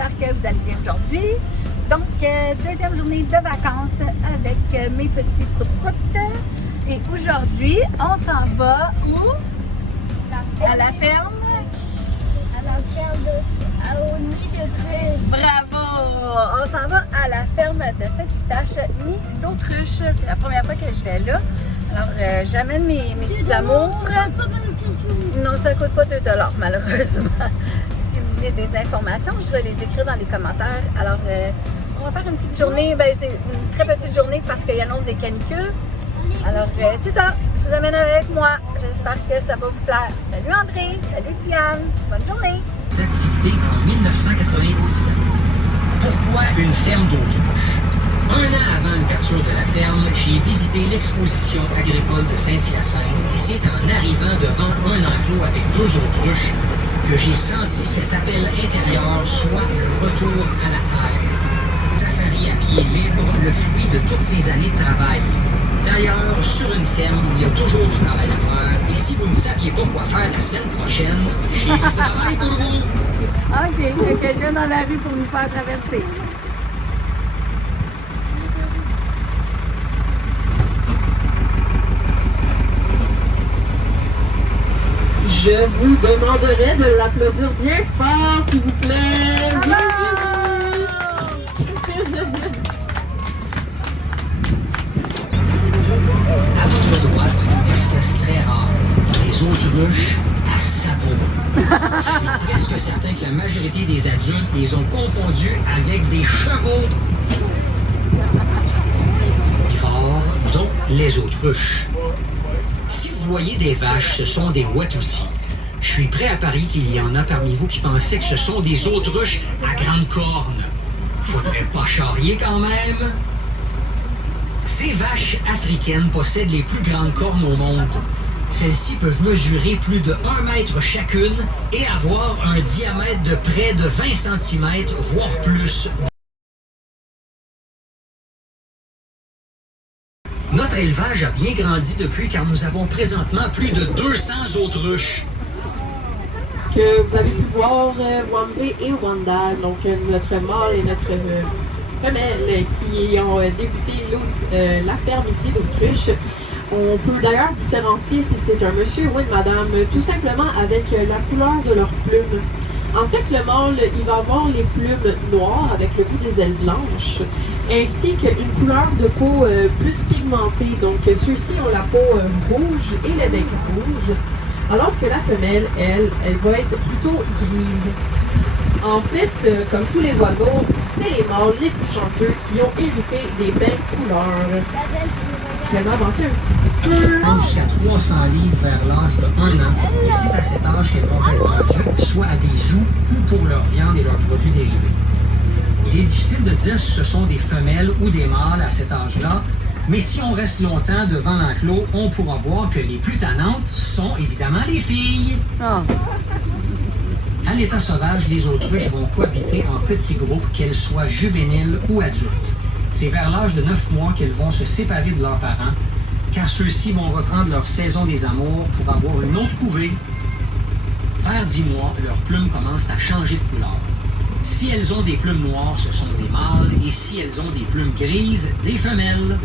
j'espère que vous allez bien aujourd'hui. Donc, deuxième journée de vacances avec mes petits prout-prout. Et aujourd'hui, on s'en va où? À la ferme? À la ferme au nid d'autruche. Bravo! On s'en va à la ferme de Saint-Eustache, nid d'autruche. C'est la première fois que je vais là. Alors, j'amène mes petits amours. Non, ça ne coûte pas 2 $ malheureusement. Si vous voulez des informations, je vais les écrire dans les commentaires. Alors, on va faire une petite journée. Ben, c'est une très petite journée parce qu'il annonce des canicules. Alors, c'est ça. Je vous amène avec moi. J'espère que ça va vous plaire. Salut André, salut Diane. Bonne journée. Activité en 1997. Pourquoi une ferme d'autruche? Un an avant l'ouverture de la ferme, j'ai visité l'exposition agricole de Saint-Hyacinthe et c'est en arrivant devant un enclos avec 2 autruches que j'ai senti cet appel intérieur, soit le retour à la terre. Safari à pied libre, le fruit de toutes ces années de travail. D'ailleurs, sur une ferme, il y a toujours du travail à faire et si vous ne saviez pas quoi faire la semaine prochaine, j'ai du travail pour vous. OK, il y a quelqu'un dans la rue pour nous faire traverser. Je vous demanderai de l'applaudir bien fort, s'il vous plaît. À votre droite, une espèce très rare, les autruches à sabots. Je suis presque certain que la majorité des adultes les ont confondus avec des chevaux. Forts, dont les autruches. Si vous voyez des vaches, ce sont des ouates aussi. Je suis prêt à parier qu'il y en a parmi vous qui pensaient que ce sont des autruches à grandes cornes. Faudrait pas charrier quand même. Ces vaches africaines possèdent les plus grandes cornes au monde. Celles-ci peuvent mesurer plus de 1 mètre chacune et avoir un diamètre de près de 20 cm, voire plus. Notre élevage a bien grandi depuis car nous avons présentement plus de 200 autruches. Que vous avez pu voir Wambé et Wanda, donc notre mâle et notre femelle qui ont débuté la ferme ici d'autruche. On peut d'ailleurs différencier si c'est un monsieur ou une madame, tout simplement avec la couleur de leurs plumes. En fait, le mâle, il va avoir les plumes noires avec le bout des ailes blanches, ainsi qu'une couleur de peau plus pigmentée. Donc, ceux-ci ont la peau rouge et le bec rouge, alors que la femelle, elle va être plutôt grise. En fait, comme tous les oiseaux, c'est les mâles les plus chanceux qui ont hérité des belles couleurs. Je vais m'avancer un petit peu. Jusqu'à 300 livres vers l'âge de 1 an, et c'est à cet âge qu'elles vont être vendues, soit à des zoos ou pour leur viande et leurs produits dérivés. Il est difficile de dire si ce sont des femelles ou des mâles à cet âge-là, mais si on reste longtemps devant l'enclos, on pourra voir que les plus tannantes sont évidemment les filles. Oh. À l'état sauvage, les autruches vont cohabiter en petits groupes, qu'elles soient juvéniles ou adultes. C'est vers l'âge de 9 mois qu'elles vont se séparer de leurs parents, car ceux-ci vont reprendre leur saison des amours pour avoir une autre couvée. Vers 10 mois, leurs plumes commencent à changer de couleur. Si elles ont des plumes noires, ce sont des mâles, et si elles ont des plumes grises, des femelles.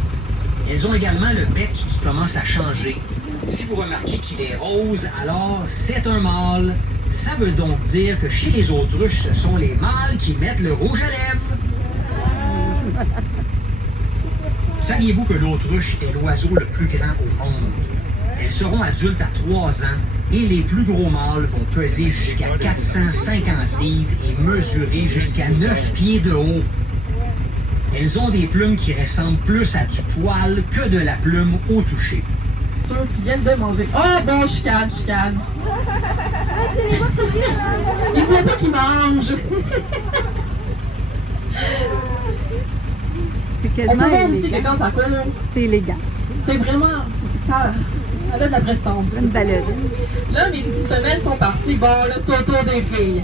Elles ont également le bec qui commence à changer. Si vous remarquez qu'il est rose, alors c'est un mâle. Ça veut donc dire que chez les autruches, ce sont les mâles qui mettent le rouge à lèvres. Saviez-vous que l'autruche est l'oiseau le plus grand au monde? Elles seront adultes à 3 ans et les plus gros mâles vont peser jusqu'à 450 livres et mesurer jusqu'à 9 pieds de haut. Elles ont des plumes qui ressemblent plus à du poil que de la plume au toucher. Ceux qui viennent de manger. Oh bon, je calme, je calme. Il ne faut pas qu'ils mangent. C'est On quasiment peut voir aussi élégant. que quand ça fait, là, C'est élégant. c'est vraiment... Ça a de la prestance. Une balade. Là, mes petites femelles sont parties. Bon, là, c'est au tour des filles.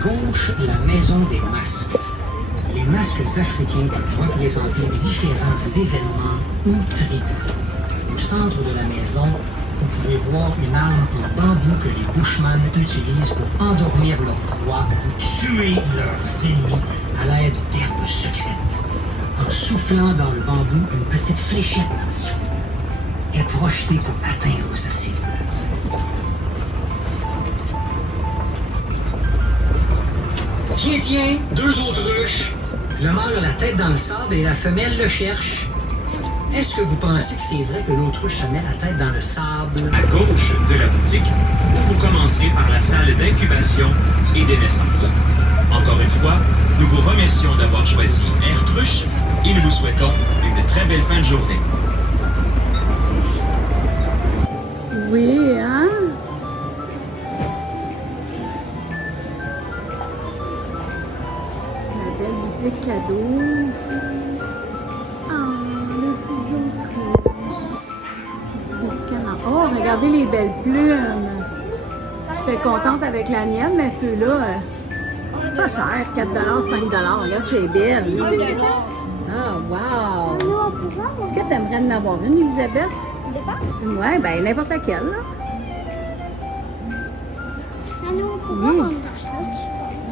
gauche, la maison des masques. Les masques africains peuvent représenter différents événements ou tribus. Au centre de la maison, vous pouvez voir une arme en bambou que les Bushmen utilisent pour endormir leurs proies ou tuer leurs ennemis à l'aide d'herbes secrètes. En soufflant dans le bambou, une petite fléchette est projetée pour atteindre sa cible. Tiens, tiens, 2 autruches. Le mâle a la tête dans le sable et la femelle le cherche. Est-ce que vous pensez que c'est vrai que l'autruche se met la tête dans le sable? À gauche de la boutique, où vous commencerez par la salle d'incubation et des naissances. Encore une fois, nous vous remercions d'avoir choisi Airtruche et nous vous souhaitons une très belle fin de journée. Oui, hein? La belle boutique cadeau. Les petites autruches. Des petits canards. Oh, regardez les belles plumes. J'étais contente avec la mienne, mais ceux-là, c'est pas cher. 4 5 Regarde, c'est belle. Ah, wow! Est-ce que tu aimerais en avoir une, Elisabeth? Ouais, ben n'importe laquelle, là.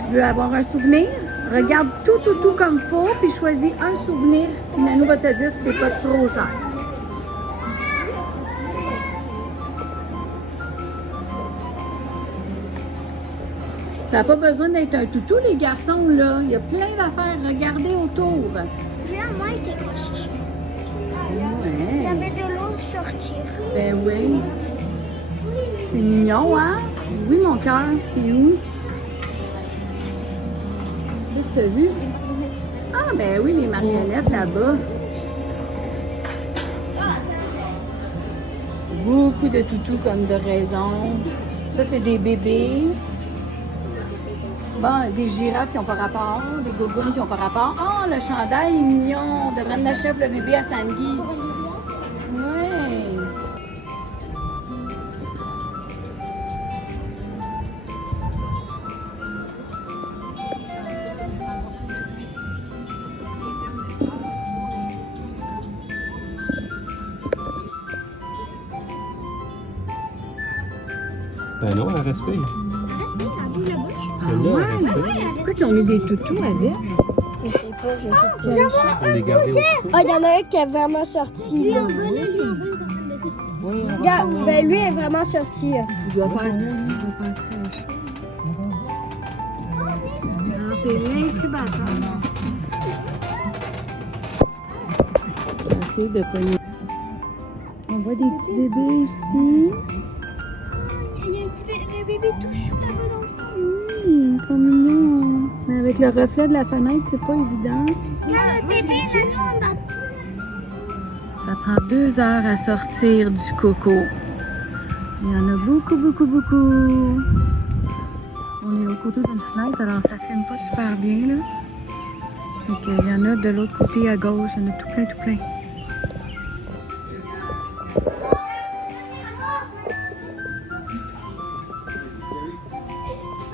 Tu veux avoir un souvenir? Regarde tout comme faut, puis choisis un souvenir, puis Nanou va te dire si c'est pas trop cher. Ça n'a pas besoin d'être un toutou, les garçons, là. Il y a plein d'affaires. Regardez autour. Viens, moi, il était caché. Ouais. Il y avait de l'eau sortir. Ben oui. C'est mignon, hein? Oui, mon cœur. C'est où? Qu'est-ce que t'as vu? Ah, ben oui, les marionnettes là-bas. Beaucoup de toutous comme de raison. Ça, c'est des bébés. Bon, des girafes qui n'ont pas rapport, des gougounes qui n'ont pas rapport. Ah, le chandail est mignon. On devrait en acheter pour le bébé à Sandy. Ouais. Ben non, elle respire. Respire, elle bouge la bouche. Celle-là, elle respire. Pourquoi ils ont mis des toutous avec? Je sais pas, On les gardait au Oh, il y en a un qui est vraiment sorti. Lui, en bas, lui, en bas, il est en train de sortir. Regarde, ben lui est vraiment sorti. Il doit faire très chaud. Alors, c'est l'incubateur. Je vais essayer de pogner. On voit des petits bébés ici. Il y a un petit bébé tout chou là-bas dans le fond. Oui, ils sont mignons. Mais avec le reflet de la fenêtre, c'est pas évident. Il y a un bébé là-dedans. Ça prend 2 heures à sortir du coco. Il y en a beaucoup. On est au côté d'une fenêtre, alors ça filme pas super bien, là. Donc, il y en a de l'autre côté à gauche, il y en a tout plein.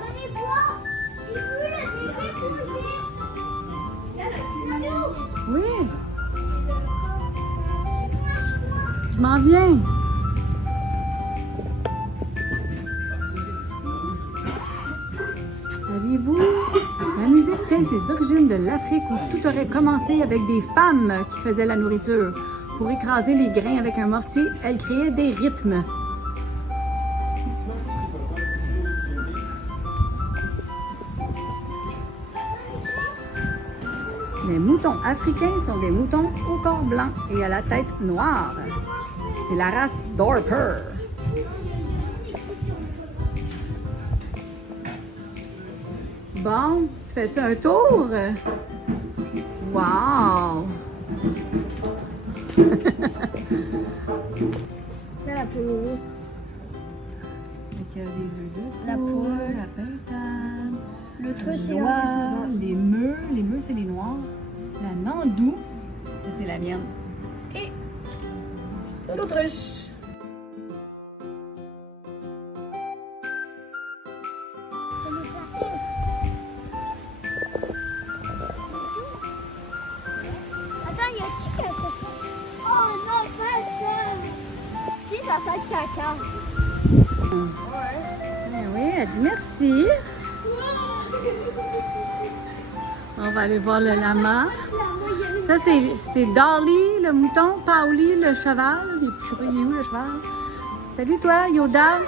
Venez voir. C'est vous le bébé posé. Oui. Je m'en viens. Saviez-vous? La musique tient ses origines de l'Afrique où tout aurait commencé avec des femmes qui faisaient la nourriture. Pour écraser les grains avec un mortier, elles créaient des rythmes. Les moutons africains sont des moutons au corps blanc et à la tête noire. C'est la race Dorper. Bon, tu fais-tu un tour? Wow! Là, la poule. Il y a des œufs de La poule. la pintade, L'autre, c'est l'oie, les meux c'est les noirs, la nandou, ça c'est la mienne, et l'autruche. Ben oui, elle dit merci. On va aller voir le lama. Ça, c'est Dolly, le mouton, Pauli, le cheval. Il est où, le cheval? Salut, toi, Yoda.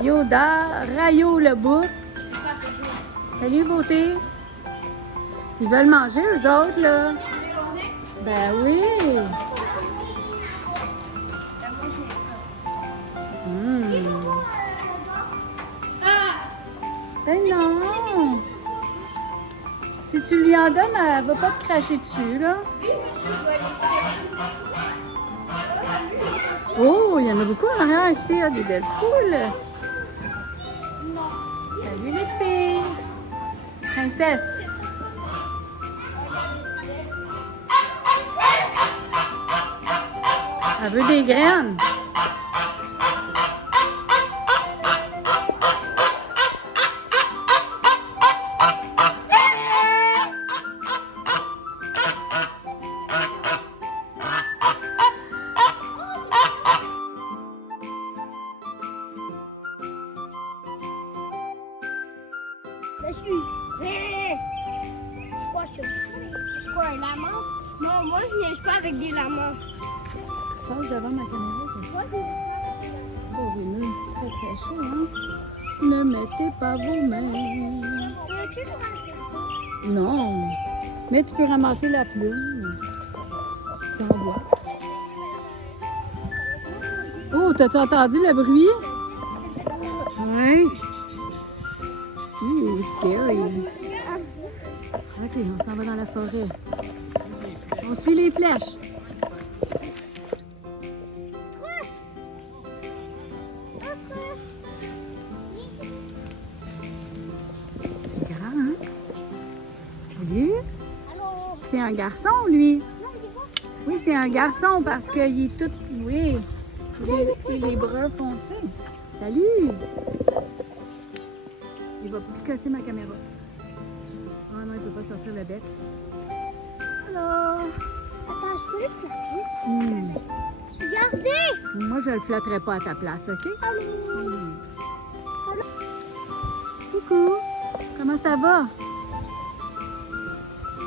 Yoda, Rayo, le bouc. Salut, beauté. Ils veulent manger, eux autres, là. Ben oui. Ben non! Si tu lui en donnes, elle va pas te cracher dessus, là. Oh, il y en a beaucoup en arrière ici, hein, des belles poules. Salut les filles! C'est Princesse. Elle veut des graines. C'est quoi, un lama? Non, moi je niaise pas avec des lamas. Tu passes devant ma caméra, je vois. Oh, les murs, très très chaud, hein? Ne mettez pas vos mains. Non, mais tu peux ramasser la plume. Tu en vois. Oh, t'as-tu entendu le bruit? Oui. Scary. Ok, on s'en va dans la forêt. On suit les flèches. C'est grand, hein? Salut? C'est un garçon, lui. Oui, c'est un garçon parce qu'il est tout... Oui. Il est brun foncé. Salut! Il va casser ma caméra. Ah non, il peut pas sortir le bec. Alors... Attends, je peux le flatter? Regardez! Moi, je le flatterai pas à ta place, OK? Coucou! Comment ça va?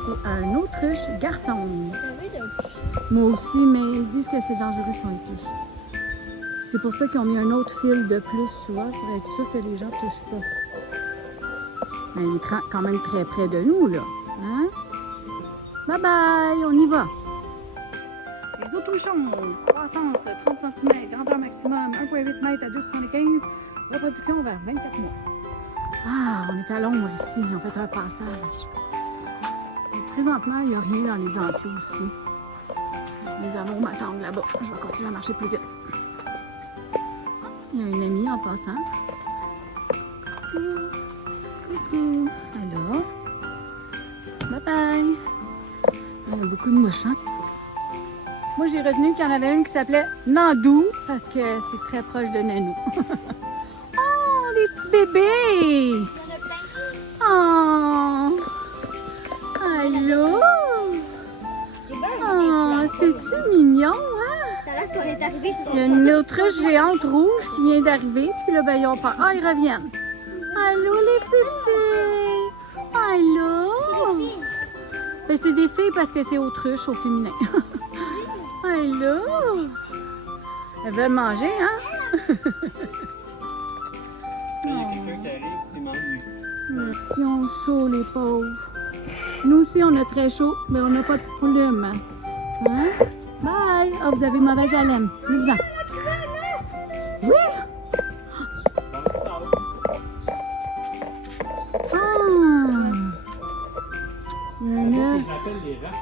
C'est un autruche garçon. Moi aussi, mais ils disent que c'est dangereux si on les touche. C'est pour ça qu'ils ont mis un autre fil de plus, tu vois, pour être sûr que les gens ne touchent pas. Mais il est quand même très près de nous, là. Hein? Bye bye, on y va. Les autruchons, croissance 30 cm, grandeur maximum 1,8 m à 2,75 m, reproduction vers 24 mois. Ah, on est à l'ombre ici, on fait un passage. Et présentement, il n'y a rien dans les enclos ici. Les amours m'attendent là-bas. Je vais continuer à marcher plus vite. Il y a une amie en passant. Coucou. Coucou. Alors. Bye bye. Il y a beaucoup de mouches, hein? Moi, j'ai retenu qu'il y en avait une qui s'appelait Nandou parce que c'est très proche de Nanou. Oh, des petits bébés! Oh! Allô? Oh, c'est-tu mignon, hein? Il y a une autruche géante rouge qui vient d'arriver, puis là, ben, ils ont peur. Ah, ils reviennent. Allô, les filles! Allô? Ben, c'est des filles parce que c'est autruche au féminin. Allô? Elles veulent manger, hein? Il y a quelqu'un qui arrive, c'est membre. Ils ont chaud, les pauvres. Nous aussi, on a très chaud, mais on n'a pas de plumes. Hein? Bye! Oh, vous avez mauvaise haleine. Venez-en. Oui! Ah! Il y en a. Ils appellent des rats.